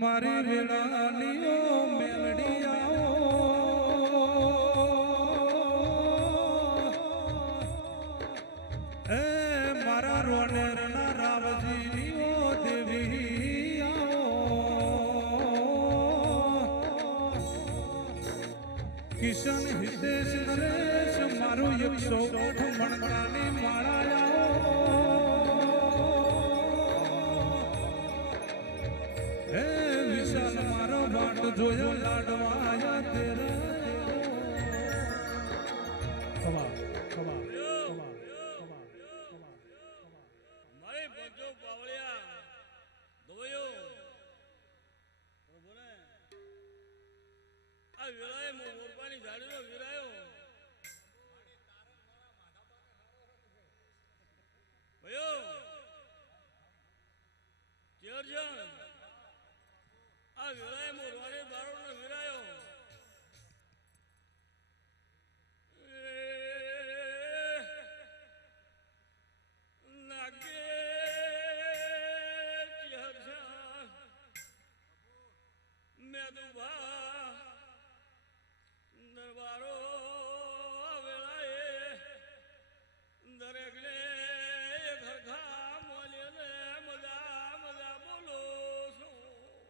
મારી વેળાનીઓ મેલડી આવો એ મારા રોનેરના રાવજીનીઓ દેવી આવો કિશન હિતેશ નરેશ મારું 108 મણકાની માળા જોયો લાડવાયા તેરા ખમા ખમા ખમા ખમા મારે બજો પાવળિયા દોયો પ્રભુને આ વેળાએ મોરપાની ઝાડીનો વિરાયો ભયો ચેરજન આ વેળાએ મોરવાણી બારોનો વિરાયો નાગે ચેરજન મેદુભા દરબારો વેળાએ દરેકને ઘરખા મોલે મજા મજા બોલો છો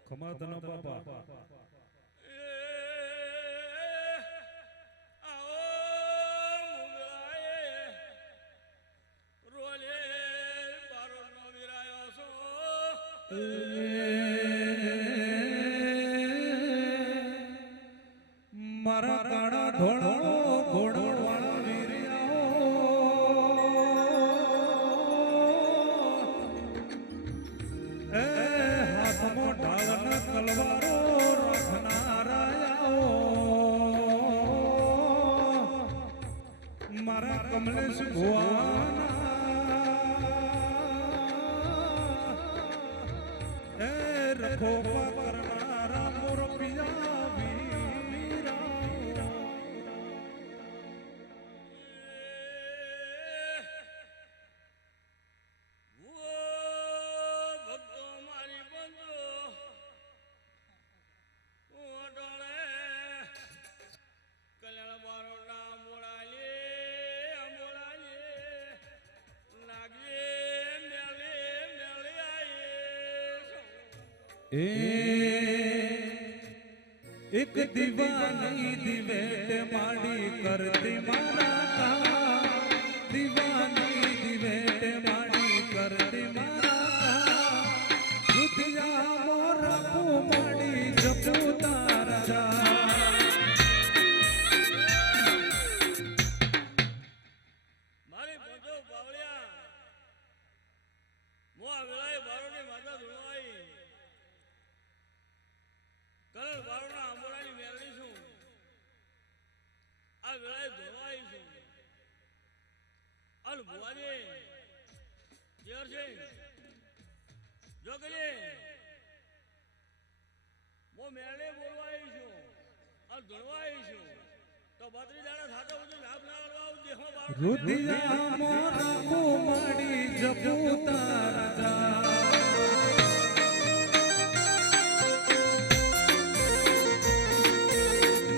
ખમા તનો બાપા રોલે બારોનો વિરાયો છો મારા કાળા ધોળો ઘોડો વાળા વીર્યાઓ એ હાથમાં ઢાલના તલવારો રાખનારાયાઓ મારા કમલેશ ભુવાના એ રખો કરનારા મોર પિયા एक दीवानी दिवेट माड़ी करती मारा का दीवानी दिवेट माड़ी करती मारा का दुतिया मोरा को माड़ी जपू तारा મારી બોજો બાવળિયા મો આ વેળાએ બારોની માતા ધુણવાઈ કલર બારોના આંબોડાની મેરડી છું આ વેળાએ ધોવાઈ છું અલ ભુવાજી જેર છે જોગલે મો મેરડે બોલવાઈ છું અલ ધોવાઈ છું તો 32 દાડા થાતો બધું લાભ લાવવા આવું દેહમાં બારો रुदिया मोरा को माड़ी जपू तारा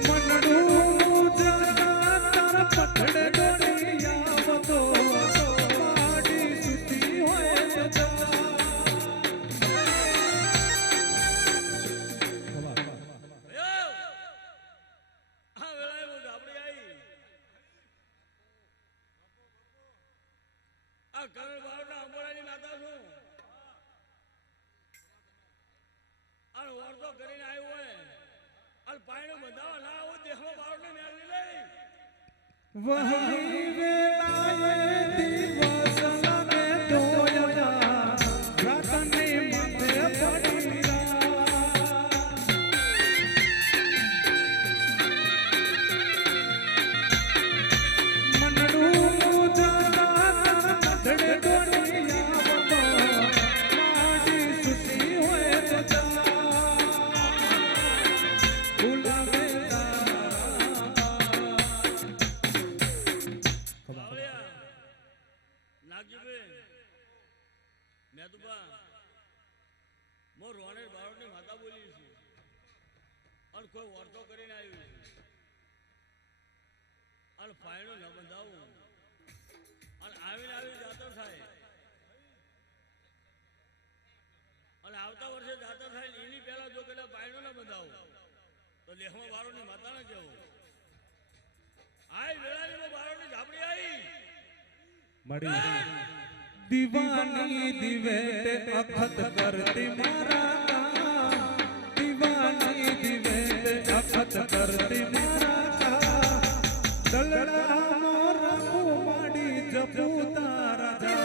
मनडू जरा तारा पकड़ डोरिया बतो माड़ी सुती होए जा આ વેળાએ હું ગાબડી આવી આ કરણ બાવના અંબોડાની માતા છું અને ઓરતો કરીને આવ્યો હોય અને પાયણો બંધાવા ના આવું દેહમાં બાવને મેળવી લઈ वही वेलाए दिवस लगे दोया रतने मते पड़ीरा मनडू जरा धड़े डोनिया बतो माडी सुती होए तो जा बुलावे तारा કોઈ વર્તો કરીને આવ્યું અને ફાયણું ન બંધાવું અને આવીને આવી જાતર થાય અને આવતા વર્ષે જાતર થાય એની પહેલા જો પેલા ફાયણું ન બંધાવું તો લેહમાં બારોની માતાને કેવું આય વેળાની બારોની ઝાપડી આવી મળી દીવાની દિવેટ અખત કરતી મારા દીવાની દિવેટ અખત કરતી મારા દલડા મોરા કુમાડી જપુ તારા જા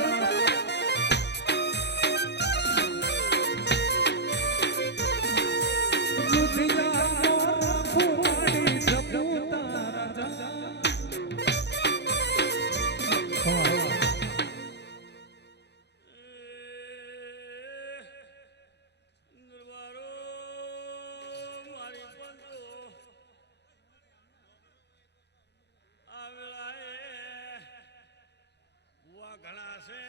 દુધિયા મોરા કુમાડી જપુ તારા જા દરબારો મારી બંધો આ વેળાએ બુઆ ઘણા છે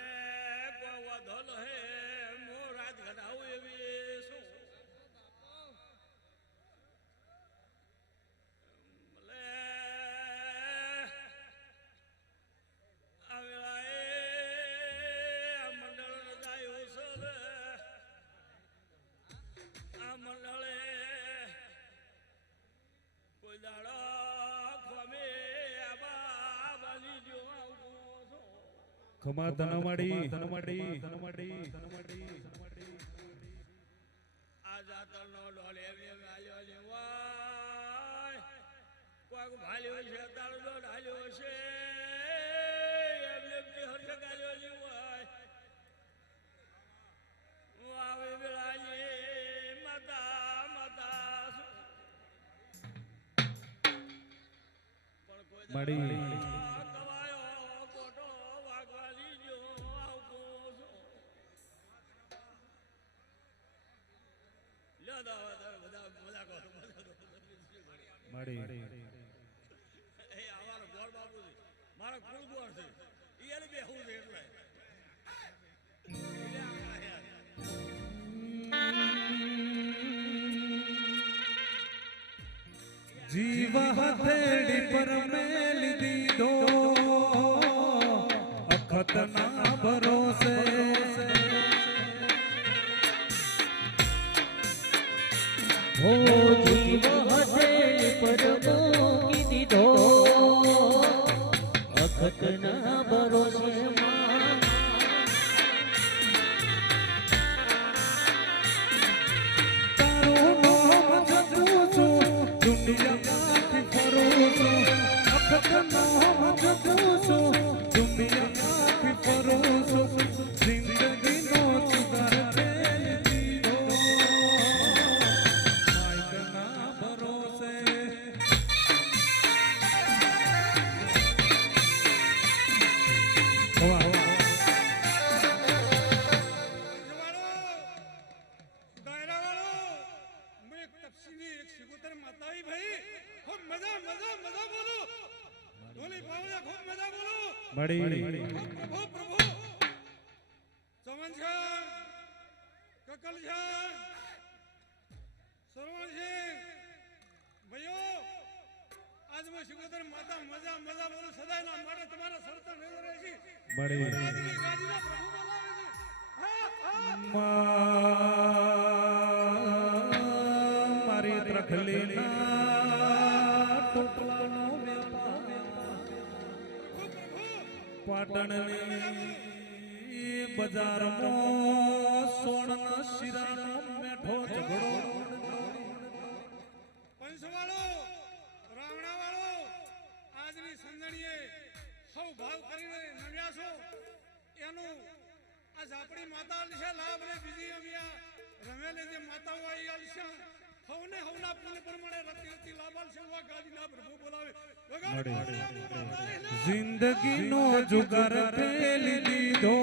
કોઈ વધલ હે મો રાત ઘટાવું એવી શું ભલે આ વેળાએ આ મંડળ રજાયું છે આ મંડળે કોઈ દાડો ખમે આબા બાલી જો આવતો છો ખમા ધનમાડી આ જાતરનો ડોલ એમને આલ્યો લેવાય કોઈક ભાલ્યો છે તારો ડોલ આલ્યો છે એમને હર્ષ ગાલ્યો લેવાય આવે વેળાએ માતા માતા પણ કોઈ મળી કવાયો કોટો વાગવા લીજો આવતો છો લ્યો બધા બધા કરો મળી એ અમારો ગોળ બાપુ છે મારો કુળ ગોળ છે એને બેહવું છે એટલે એટલે આયા યાર જીવ હથેળી પર મેલી દીધો અખત ના ભરોસે હો જીવ હથેળી પર મૂકી દીધો અખત ના ભરોસે તારું નામ જપું છું દુનિયામાંથી ફરું છું અખત નામ જપું છું દુનિયામાંથી ફરું છું જિંદગીનો સુધાર મેલી દીધો માયકના ભરોસે મળી પ્રભુ પ્રભુ ચમન છે કકલ છે સરવણ છે ભાઈઓ આજ મેં શિકોતર માતા મજા મજા બોલું સદાયના માટે તમારા સરતા નજર રહે છે મળી આજની ગાદીમાં પ્રભુ બોલાવે છે મારી ત્રખલીના ટોપલાનો વેપાર પાટણની બજારમાં સોના શીરાનો મેઠો ઝઘડો પંચવાળો રાવણાવાળો આજની સંદણીએ સૌ ભાવ કરીને નમ્યા છો એનું આ ઝાપડી માતા આલશે લાભ ને બીજી અમિયા રમેલે જે માતાઓ આવી આલશે હવને હવના પુણ્ય પ્રમાણે રતી રતી લાભ આલશે વા ગાદીના પ્રભુ બોલાવે વગાડ પાવડિયાની માતા એને જિંદગીનો જુગાર પેલી દીધો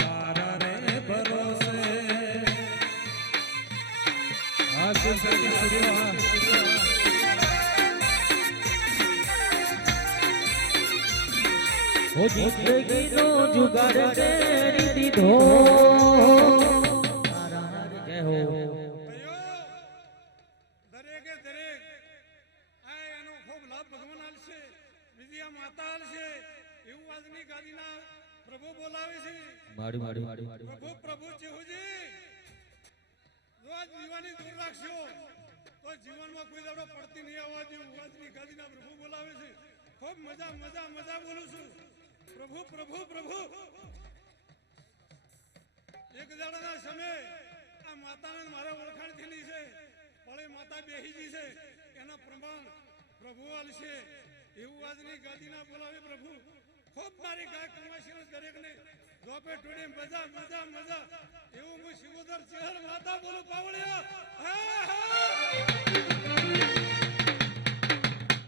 તારા રે ભરોસે આ હો જિંદગીનો જુગાર કરી દીધો જય હો ભાઈઓ દરેક આ એનો ખૂબ લાભ ભગવાન આલશે, વિજયા માતા આલશે એવું આજની ગાદીના પ્રભુ બોલાવે છે. પ્રભુ પ્રભુ ચેહુજી જો આ જીવાની દૂર રાખશો તો જીવનમાં કોઈ દાડો પડતી નહીં આવવા જેવું આજની ગાદીના પ્રભુ બોલાવે છે. ખૂબ મજા મજા મજા બોલું છું. પ્રભુ પ્રભુ પ્રભુ એક દાડાના સમયે આ માતાને મારે ઓળખાણ થયેલી છે, પણ માતા બેહીજી છે એના પ્રમાણ પ્રભુ આલશે એવું આજની ગાદીના બોલાવે પ્રભુ. ખૂબ મારી ગાય કમાશી દરેકને ધોપે ટોડે મજા મજા મજા એવું હું શિવોદર ચેહર માતા બોલું પાવળિયા.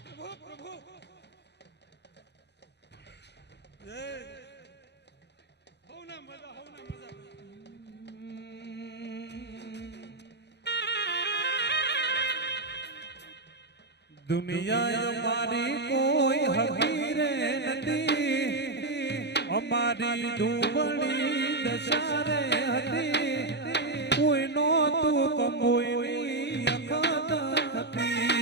પ્રભુ પ્રભુ જય હવના મજા હવના મજા. દુનિયા અમારી કોઈ હકીરે નથી, અમારી ધૂમણી દશારે હતી, કોઈ નહોતું તો કોઈની અખત હતી.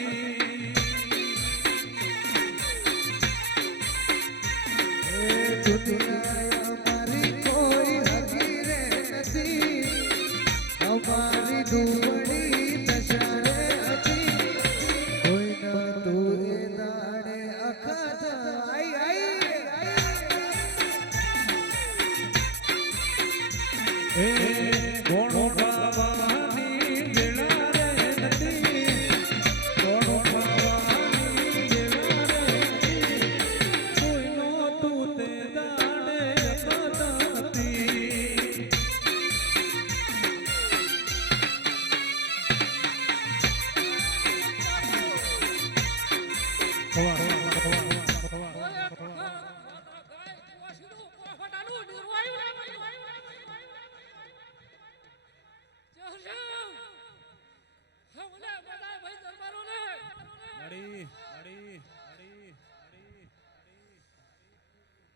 દુનિયા અમારી કોઈ હકીરે નથી, અમારી ધૂમણી દશારે હતી, કોઈ નહોતું એ દાડે અખત. આઈ આઈ એ કોણો ગાવાની વેળા રે નથી, કોણો ગાવાની વેળા રે નથી, કોઈ નહોતું તે દાડે અખત હતી.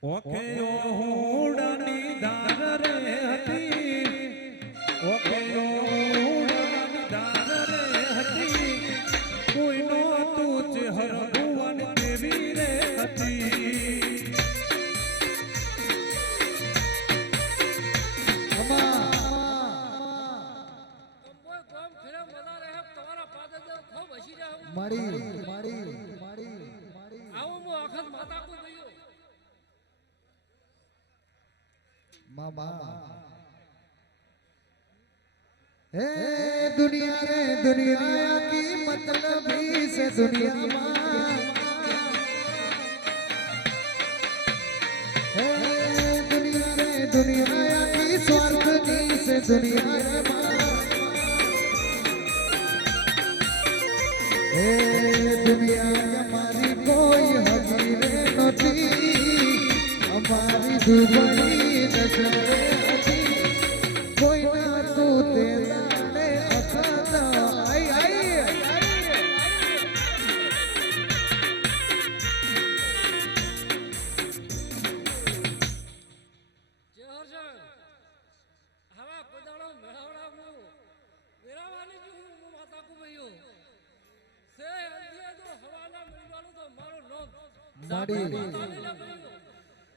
ઓકે ઓહુડાની ધાર રે હતી, ઓકે ઓહુડાની ધાર રે હતી, કોઈ નહોતું ચેહર ભુવન દેવી રે હતી. મારી મારી મારી मामा हे दुनिया रे दुनिया की मतलब ही से दुनिया माँ हे दुनिया रे दुनिया की स्वार्थ की से दुनिया रे माँ हे दुनिया हमारी कोई हकीरे नथी हमारी दुबई दशरे हती कोई ना तू ते लाने अखता आई आई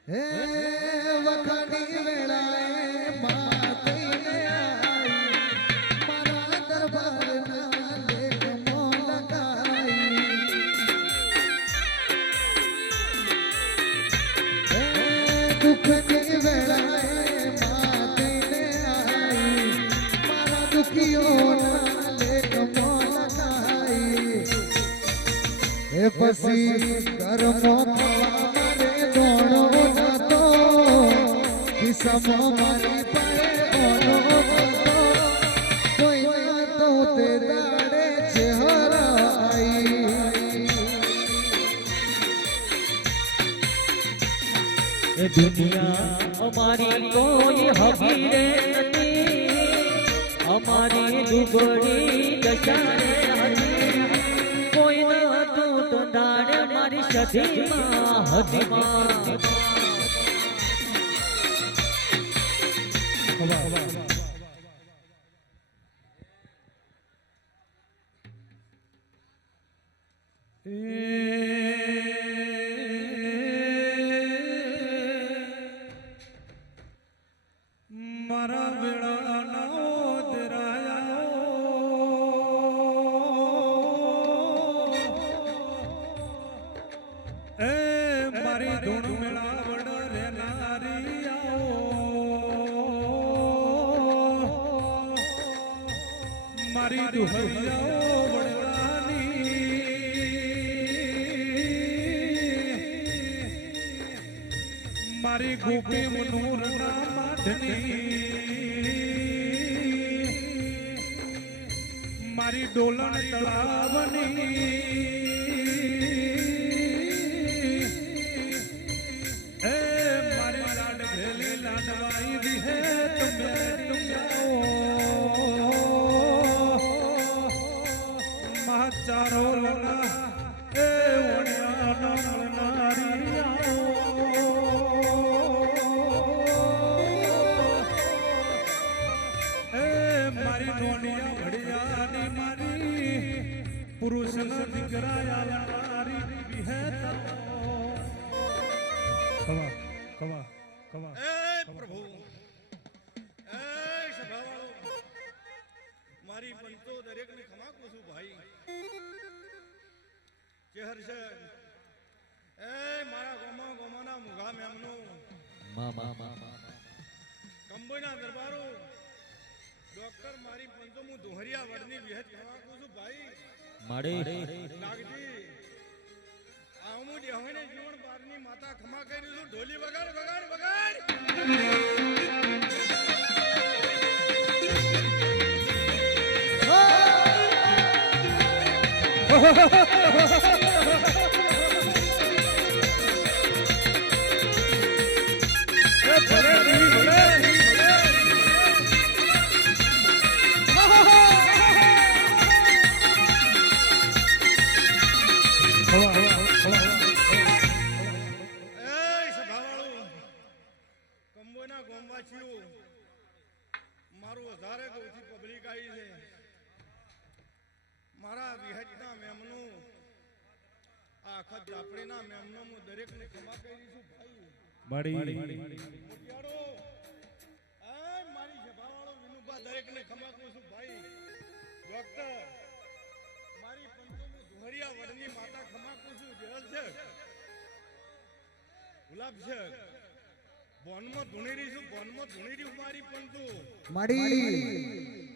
हे वखानी वेळाए मातीने आई मारा दरबार ना लेख मोलकाई हे दुखनी वेळाए मातीने आई मारा दुखियो ना लेख मोलकाई हे पसी कर्मो समो मारी पड़े ओनो तो कोई ना तो ते दाड़े चेहरा आई ये दुनिया हमारी कोई हकीरे नहीं हमारी दुबड़ी दशारे हती कोई ना तो दाड़े मारी सदी माँ हदी माँ મારા વેળાનો દરાયા એ મારી ધૂણ મેળા વડ રે નારી મારી દુહૈયાઓ વડલાની મારી ગોપી મનોર ના માધની મારી ડોલણ તળાવની એ મારી લાડ ભેલી લાડવાઈ વિહે તમે ચારો લના એ વણ્યા નારી એ મારી નોનિયા ભડિયાની મારી પુરુષના દીકરા નારી વિહેતા કવા કવા કવા એ પ્રભુ એ સભાવાળો મારી પંતો દરેકને ખમા કહું છું ભાઈ કે હર્ષ એ મારા ગોમાના મુઘા મેમનો કંબોઈના દરબારો ડોક્ટર મારી પંતો હું દોહરિયા વડની વિહત ખમા કહું છું ભાઈ નાગજી આ હું દેહોને જીવન બારની માતા ખમા કરી છું ઢોલી વગાડ વગાડ વગાડ કંબોઈના ગોમવાસીઓ મારું વધારે ગૌથી પબ્લિક આવી છે મારા વિહતના મેમનું આખા જાપડીના મેમનો હું દરેકને ખમા કરી છું ભાઈ મોટિયાળો એ મારી સભાવાળો વિનુભા દરેકને ખમા કરું છું ભાઈ ડોક્ટર મારી પંચોમી દુહરિયા વડની માતા ખમા કરું છું જેલ છે ગુલાબ છે બોનમાં ધૂણી છું બોનમાં ધૂણી મારી પંચો માડી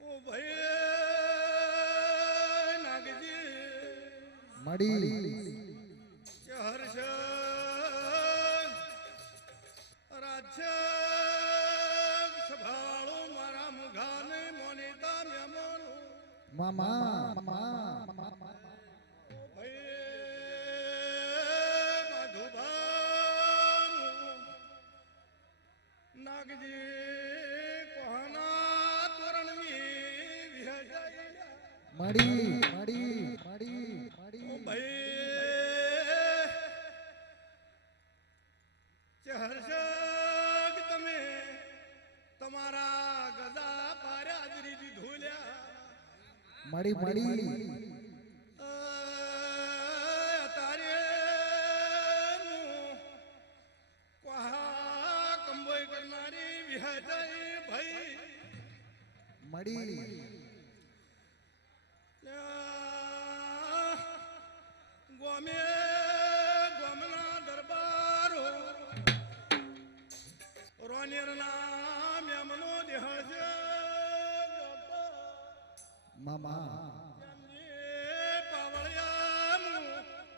ઓ ભાઈ નાગજી માડી કે હર્ષ રાજ્ય સભાળો મારા મુઘાને મોનિતા મેમનો મામા નાગજી કોહના તોરણની વિહજાઈ માડી ઓ ભાઈ હર્ષક તમે તમારા ગદા પાર્યા હાજરી ધોલ્યા માડી તારે કોહા કંબોઈ કરનારી વિહજાઈ ભાઈ માડી ગોમના દરબારો રોનેરના મેમનો દેહ છે મામા પાવળિયાનું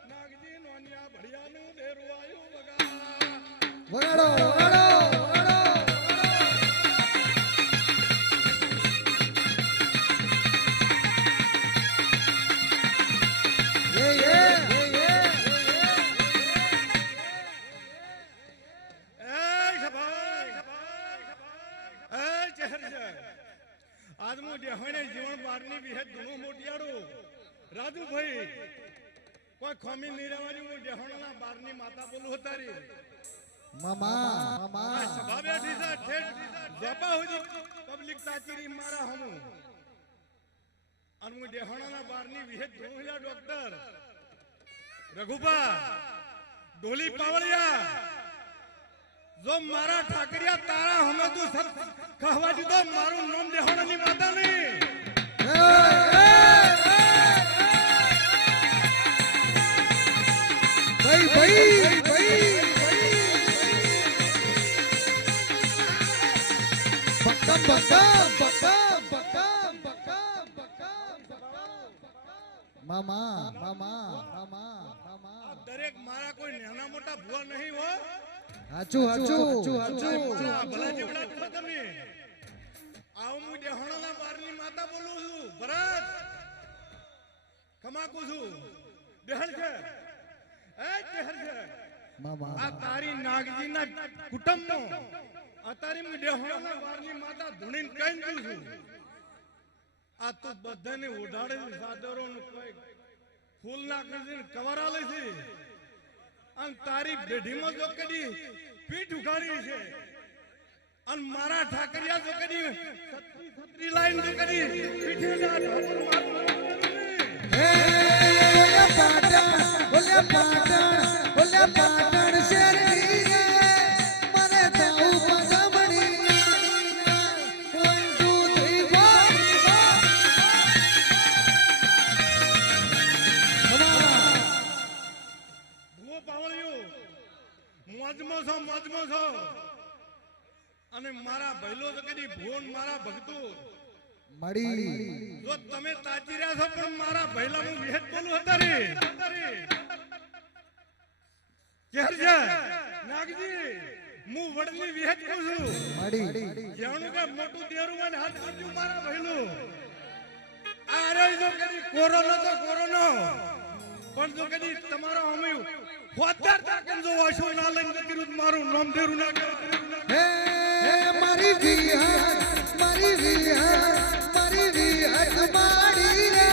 નાગજી નોનિયા ભડિયાનું દેરું આયું બગા વગાડો આજ હું દેહોને જીવન બારની વિહત ઘણો મોટિયાળો રાજુભાઈ કોઈ ખમી નહીં રહેવાની હું દેહોના બારની માતા બોલું હતારી મામા મામા સભા બેઠી છે ઠેઠ જોપા સુધી પબ્લિક તાચીરી મારા હમું અને હું દેહાણાના બારની વિહેત ધોળિયા ડોક્ટર રઘુપા ડોલી પાવળિયા જો મારા ઠાકરિયા તારા હમે તું કહવા દીધો મારું નામ દેહાણાની માતા નહીં ભાઈ ભાઈ ભાઈ બકમ બકમ બકમ બકમ બકમ મામા મામા મામા મામા દરેક મારા કોઈ નાના મોટા ભૂવા નહીં હો હાચું હાચું હાચું ભલા જેવડા છો તમે આવું હું દેહાણાના બારની માતા બોલું છું ભરત ખમાકું છું દેહણ છે એ દેહણ છે મામા આ તારી નાગજીના કુટુંબનો અત્યારે હું દેહાણાના બારની માતા ધૂણીને કહી દઉં છું આ તો બધાને ઓઢાડેલી સાદરોનું કોઈ ફૂલ નાખી કવરા લે છે અને તારી બેઢીમાં જો કદી પીઠ ઉઘાડી છે અને મારા ઠાકરિયા જો કદી છત્રી લાઈન જો કદી પીઠે ના ઠાકોર મારું ઓલે પાટણ શેરની રે મને તાઉ પગમણી 1 2 ભૂવો પાવળિયો મોજમાં છો અને મારા ભૈલો તો કદી ભોન મારા ભક્તો મળી જો તમે તાચી રહ્યા છો પણ મારા ભૈલા હું વિહેત બોલું હતારે કેર છે નાગજી હું વડની વિહેત કહું છું મળી જેવણું કે મોટું દેરું મને હાથ આપજો મારા ભૈલો આ રે જો કદી કોરોના તો કોરોનો પણ જો કદી તમારો અમયું ફોદર તાકન જો વાશો ના લઈને જતીરું મારું નામ દેરું ના કે હે મારી વિહત મારી માડી રે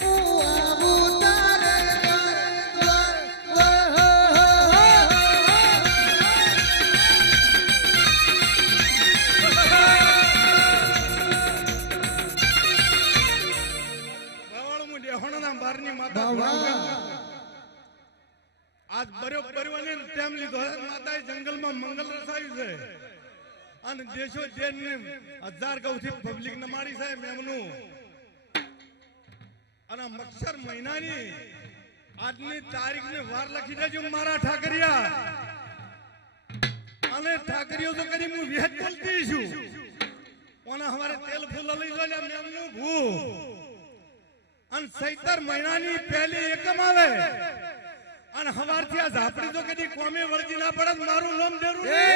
હું આવું તારે બાવળ દેહોણાના બારની માતા આજ બર્યો પરવાને તેમ લીધો માતાએ જંગલમાં મંગલ રસાયું છે અને દેશો જેને 1000 ગૌથી પબ્લિક નમાડી છે મેમનું અને મક્ષર મહિનાની આજની તારીખને વાર લખી દેજો મારા ઠાકરિયા અને ઠાકરીઓ તો કરી હું વિહત બોલતી છું અને હમારે તેલ ફૂલ લઈ જોલે મેમનું ભૂ અને 17 મહિનાની પહેલી એકમ આવે અને હવારથી આ ઝાપડી તો કદી કોમે વળજી ના પડે મારું નામ દેરું નહીં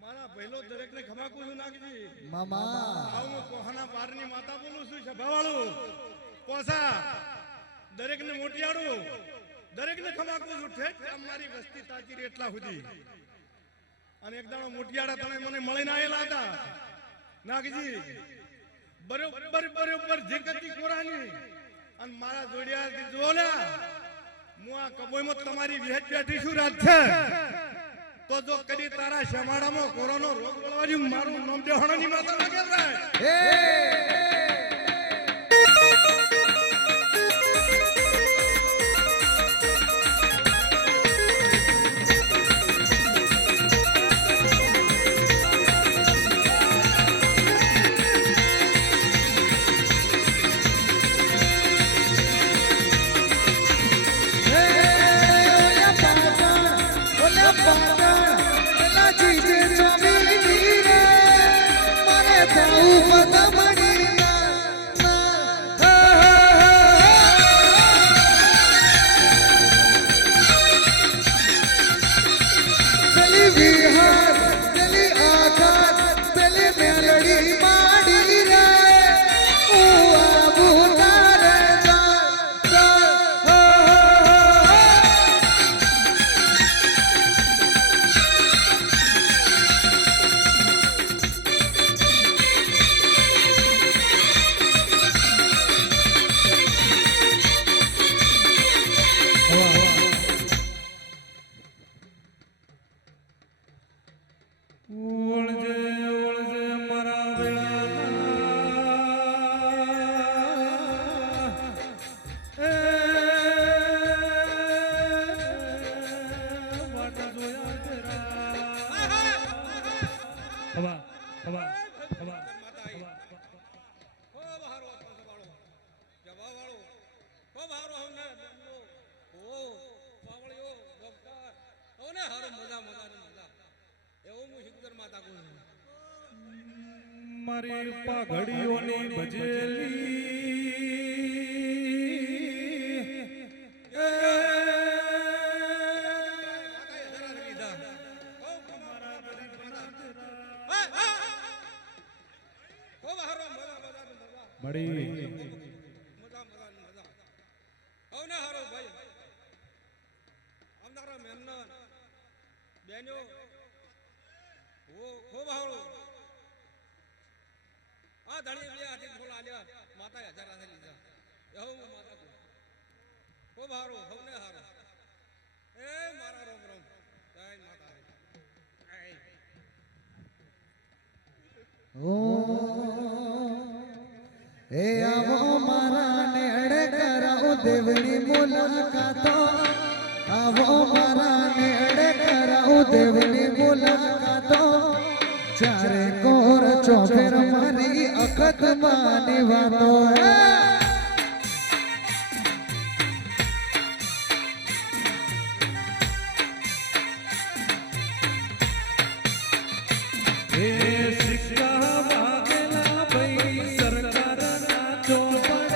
મારા પહેલો દરેક ને ખમાકું છું નાગજી મામા આવું કોહાના બારની માતા બોલું છું સભાવાળું પોસા દરેક ને મોટિયાડું દરેક ને ખમાકું છું ઠેઠ અમારી વસ્તી તાચી એટલા સુધી અને એક દાડો મોટિયાડા તમે મને મળીને આવેલા હતા નાગજી બરોબર જીકતી કોરાની અને મારા જોડિયા જોલ્યા હું આ કબોયમાં તમારી વિહેત બેઠી છું રાત છે તો જો કદી તારા શમાડામાં કોરોનો રોગ બોલવાની મારું નામ દેહાણાની માતા લાગે તાઉ પગમણી ખૂબ હારો વાળો જવા વાળો ખૂબ હારો હવને ઓ પાવળિયો ડોક્ટર હવને હારો મજા મજા ને મજા એવું હું શિકદર માતા કહું છું મારી પાઘડીઓની ભજેલી મળી મજા મજા મજા હવને હારો ભાઈ અમારા મેમના બેનો ઓ ખૂબ હારો આ ધણી બે હાથી થોડા આલ્યા માતા 1000 હાથે લીધા એવું હું માતા કહું ખૂબ હારો હવને હારો એ મારા રોમ રોમ જય માતા ઓ એ આવો મારા નેડે કરાઉ દેવની મુલાકાતો આવો મારા નેડે કરાઉ દેવની મુલાકાતો ચારે કોર ચોફેર મારી અખત માની વાતો હે સિક્કા વાગેલા ભાઈ સરકારના ચોપડ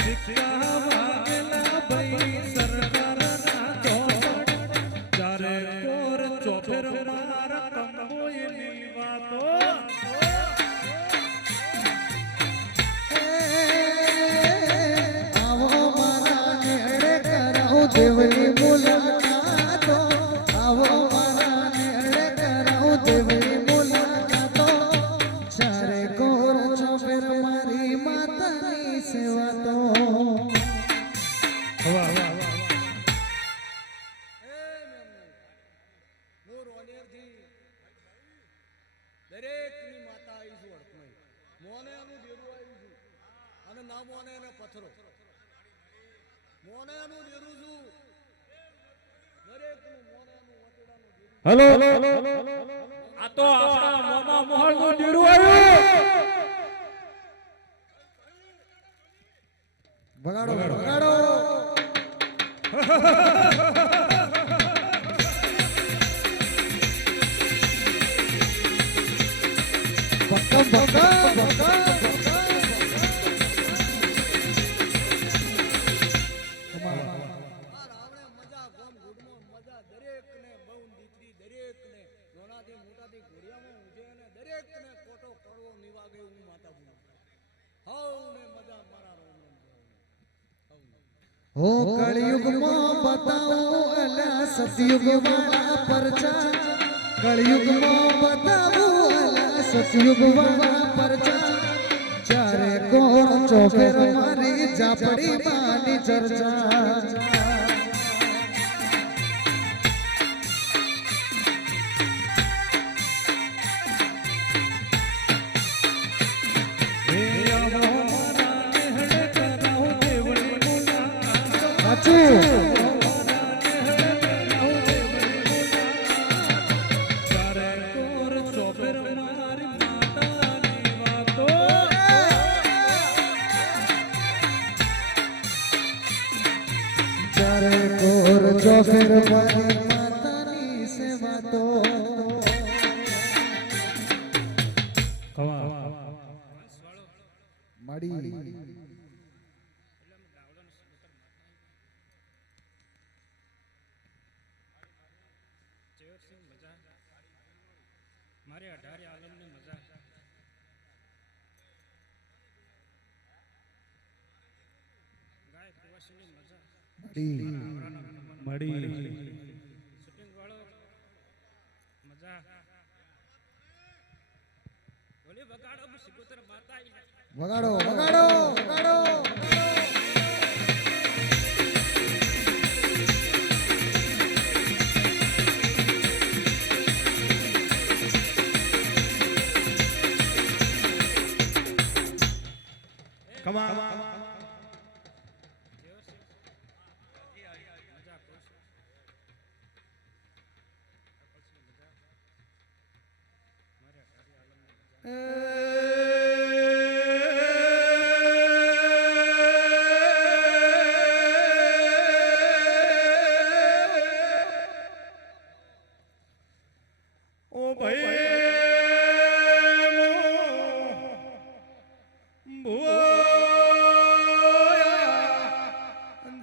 સિક્કા વાગેલા ભાઈ સરકારના ચોપડ ચારે કોર ચોફેર મારા કંબોયની વાતો આવો મારા નેડે કરાઉ દેવની મુલાકાતો આવો મારા નેડે કરાઉ દેવની મુલાકાતો ચારે કોર ચોફેર મારી માતાની સેવા તો વાહ વાહ વાહ હું રોનેરથી દરેકની માતા આવી છું અર્થમાં મોને એનું ડેરું આવ્યું છું અને ના મોને એને પથરો મોને એનું ડેરું છું દરેકનું મોને એનું વટેડાનું ડેરું હલો આ તો આપણા મોમા મોહલનું ડેરું આવ્યું વગાડો વગાડો બકા બકા બકા રાવણે મજા ગોમ ગુડમાં મજા દરેકને બહુ દીકરી દરેકને નાનાથી મોટાથી ઘોડિયામાં ઉજે અને દરેકને કોટો પડવો નિવાગે હું માતા બોલું હવને મજા મારા રોમ રોમ હો કળિયુગમાં બતાવું અલા સતયુગમાં પરચા કળિયુગમાં બતાવું અલા સતયુગમાં પરચા ચારે કોર ચોફેર મારી જાપડી માની ચર્ચા હે આવો મારા નેહડે કરાઉ દેવની મુલાકાત સાચું ચારે કોર ચોફેર મારી માતાની વાતો ચારે કોર ચોફેર મારી માતાની સેવા તો મળી મારે 18 આલમની મજા ગાય કુવાસીની મજા મળી શૂટિંગ વાળો મજા બોલી બગાડો સિકોતર માતા આવી વગાડો વગાડો વગાડો ખમા દેવસિંહ મજા કહું છું મજા મારે હરિ આલમની મજા ઓ ભાઈ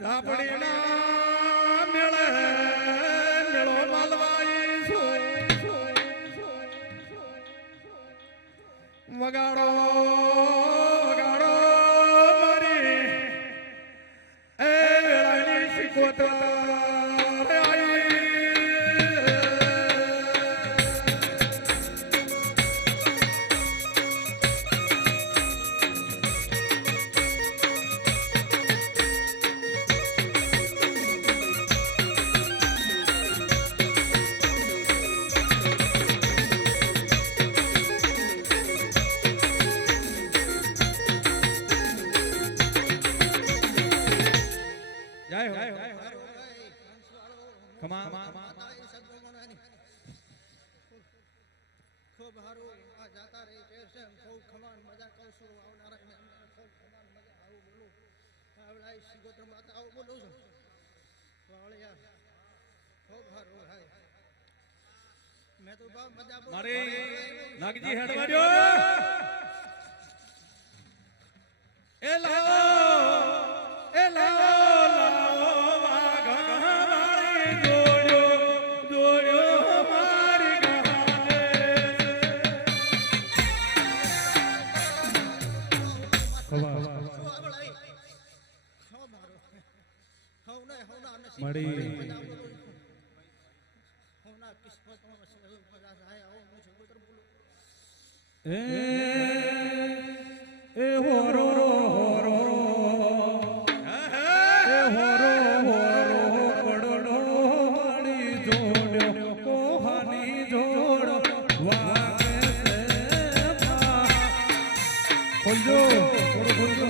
ઝાપડીના મેળે મેળો માલવાઈ વગાડો વગાડો મારી એ વેળાની શીખવતા ખૂબ સારું આ જાતા રહી છે ખૂબ ખમાન મજા કહું છું આવનારા મહેમાન ખૂબ ખમાન મજા આવું બોલું આવડા સિગોત્ર માતા આવું બોલું છું વાળિયા ખૂબ સારું ભાઈ મેં તો બા મજા બોલું મારે નાગજી હેડવાડ્યો એ લાવો લાવો વાઘા મારી જોડ્યો મારી ગાલે મળી એ હોરો હોરો એ હોરો હોરો પડડો મારી જોડ્યો કોહાની જોડ વાગે છે ખોલજો ખોલજો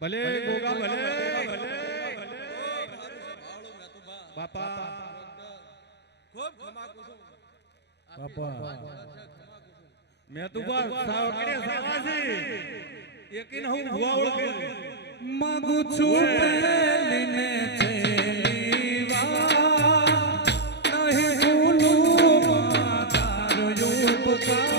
ભલે ગોગા ભલે બાપા બાપા મેં તો સાવ કે સાવાસી એકી ન હું ભુવા ઓળખે માગું છું પેલીને ચેલીવા નહીં ભૂલું તારો ઉપકાર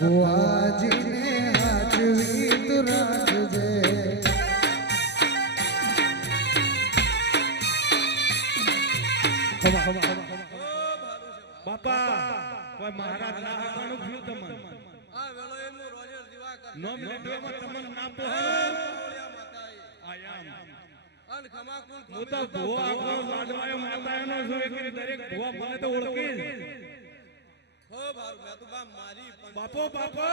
बुआजीने हाजवी तू राखजे બાપા કોઈ મહારાજ ના હકવાનું ભૂલ તમને આ વેળો એમનો રોજર દીવા કર 9 મિનિટ માં તમને ના પહોંચે આયામ અને ખમા કોણ હું તો ભુવા આખો લાડવાયો માતા એનો છું એકરી દરેક ભુવા મને તો ઓળખી જ. હો ભારું મેં તો બા મારી પણ બાપો બાપો આ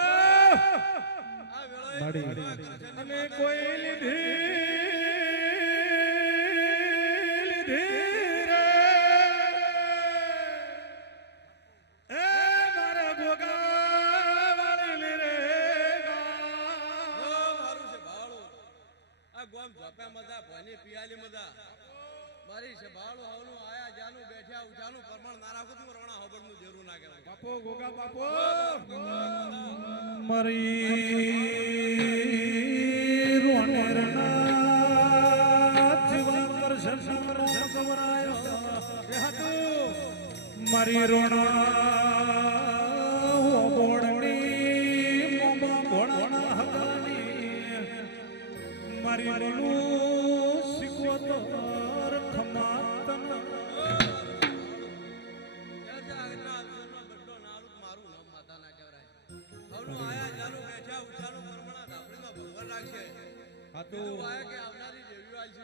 વેળાએ માડી. ભગવાન કૃષ્ણની અને માતા કોઈ લીધી રે એ મારા ગોગા વાળી રે હો ભારું છે ભાળો આ ગોમ ઝોપે મજા ભણી પિયાલી મજા મારી છે ભાળો હવનું આયા જાનું બેઠ્યા ઉઠાનું પ્રમાણ ના રાખું તું રણા હબળનું દેરું ના કહેવાય બાપો ગોગા બાપો મારી રોણરના જીવન કરશન કવરાયો મારી રોણા ઓબોણની મોમા ભોણા હગાની મારી બોલું સિકોતર ખમાતન મારું નામ માતા ના કહેવાય હવનું આયા જાનું બેઠ્યા ઉઠાનું પ્રમાણ ધાપડીનો ભગવાન રાખશે હા તો કીધું આયા કે આવનારી દેવીઓ આલ છે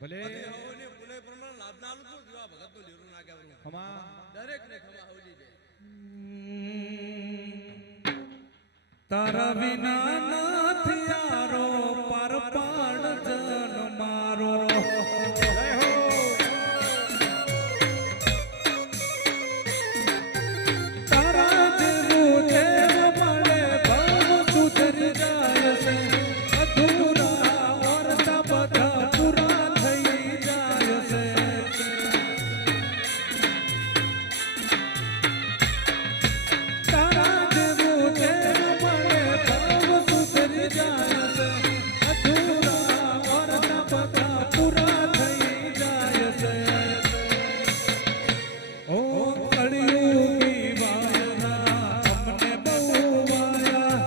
ભલે પછી હવને પુલે પ્રમાણ લાભ ના આલું તું જેવા ભગતનું દેરું ના કહેવાનું ખમા દરેક ને ખમા હવલી દે તારા વિના નથી યારો પર પાડ જન મારો જય હો તારા જેવું દેવ મળે ભાવ સુધરી જાય છે અધૂરા વર્તા બધા પૂરા થઈ જાય છે તારા જેવું દેવ મળે ભાવ સુધરી જાય છે અધૂરા વર્તા બધા પૂરા થઈ જાય છે ઓ કળિયુગી વાયરા અમને બહુ વાયા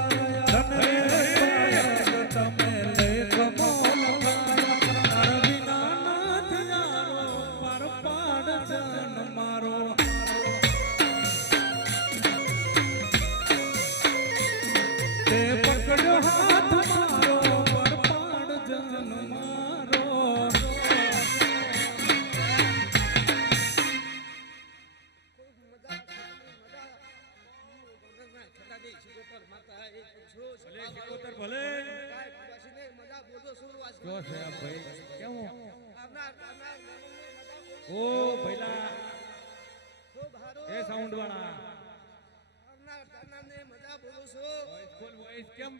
ધનરે પાયા તમે લેખ મોલ મારા વિના નથી યારો પર પાડ જન મારો તે પકડ્યો હાથ મારો પર પાડ જન મારો ભલે સિકોતર ભલે જો છે આ ભાઈ કેવું ઓ ભઈલા એ સાઉન્ડ વાળા ફૂલ વોઇસ કેમ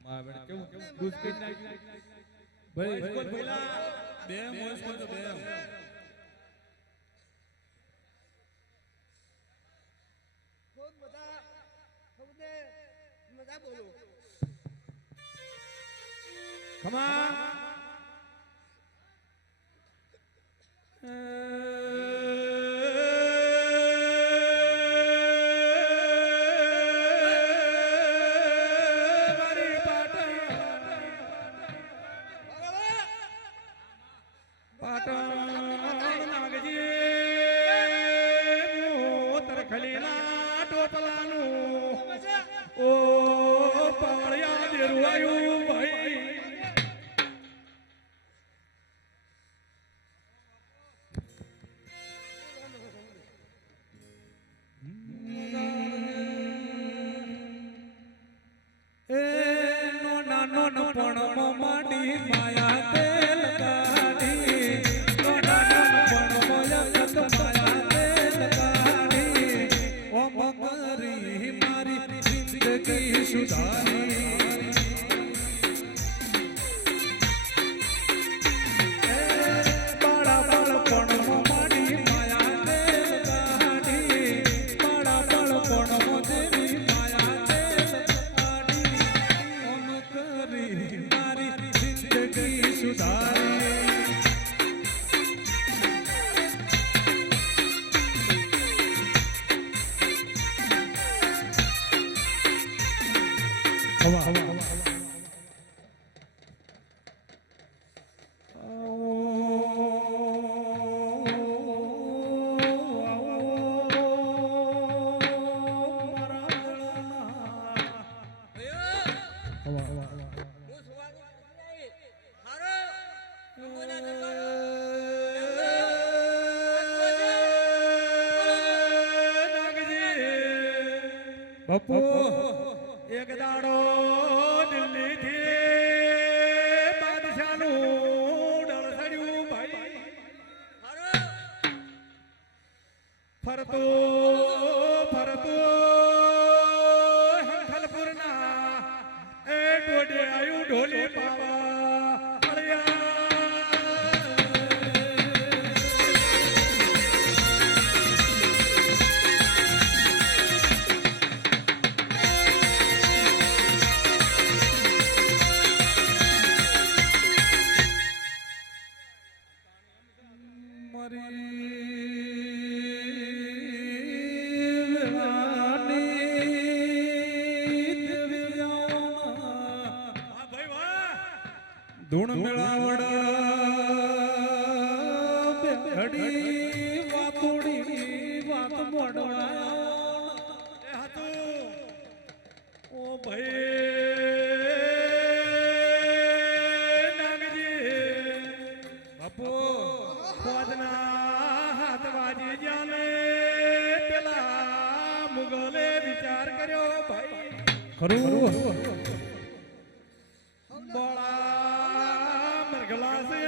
માં બેટા કેવું દૂધ કે નાખી ભાઈ સ્કૂલ ભઈલા બે મોસ માં તો બે ખમા મારી પાટણ નાગજી મોતર ખલીના ટોપલાનું ઓ પાળિયા દેરવાયું ભાઈ એ નોના નોન પણ મોમાડી માયા તેલ કાઢી નોના નોન પણ મોયત માયા તેલ કાઢી ઓમ કરી મારી જિંદગી સુધારી એ બાળા બાળ પણ મોમાડી માયા તેલ કાઢી બાળા બાળ પણ મોદેવી માયા તેલ કાઢી ઓમ કરી મારી જિંદગી સુધારી બાપુ એક દાડો દિલ્હીથી બાદશાહનું ડળસડ્યું ભાઈ ફરતો ફરતો હંખલપુરના એ ડોડે આયુ ઢોલી પાવા અળિયા ધૂણ મેળાવડા ઘડી વાતોડી વાત મોડવાયા હતું ઓ ભાઈ નાગજી બાપુ ફોજના હાથ વાજી જાને પેલા મુગલે વિચાર કર્યો ભાઈ ખરું બળા મરગલા છે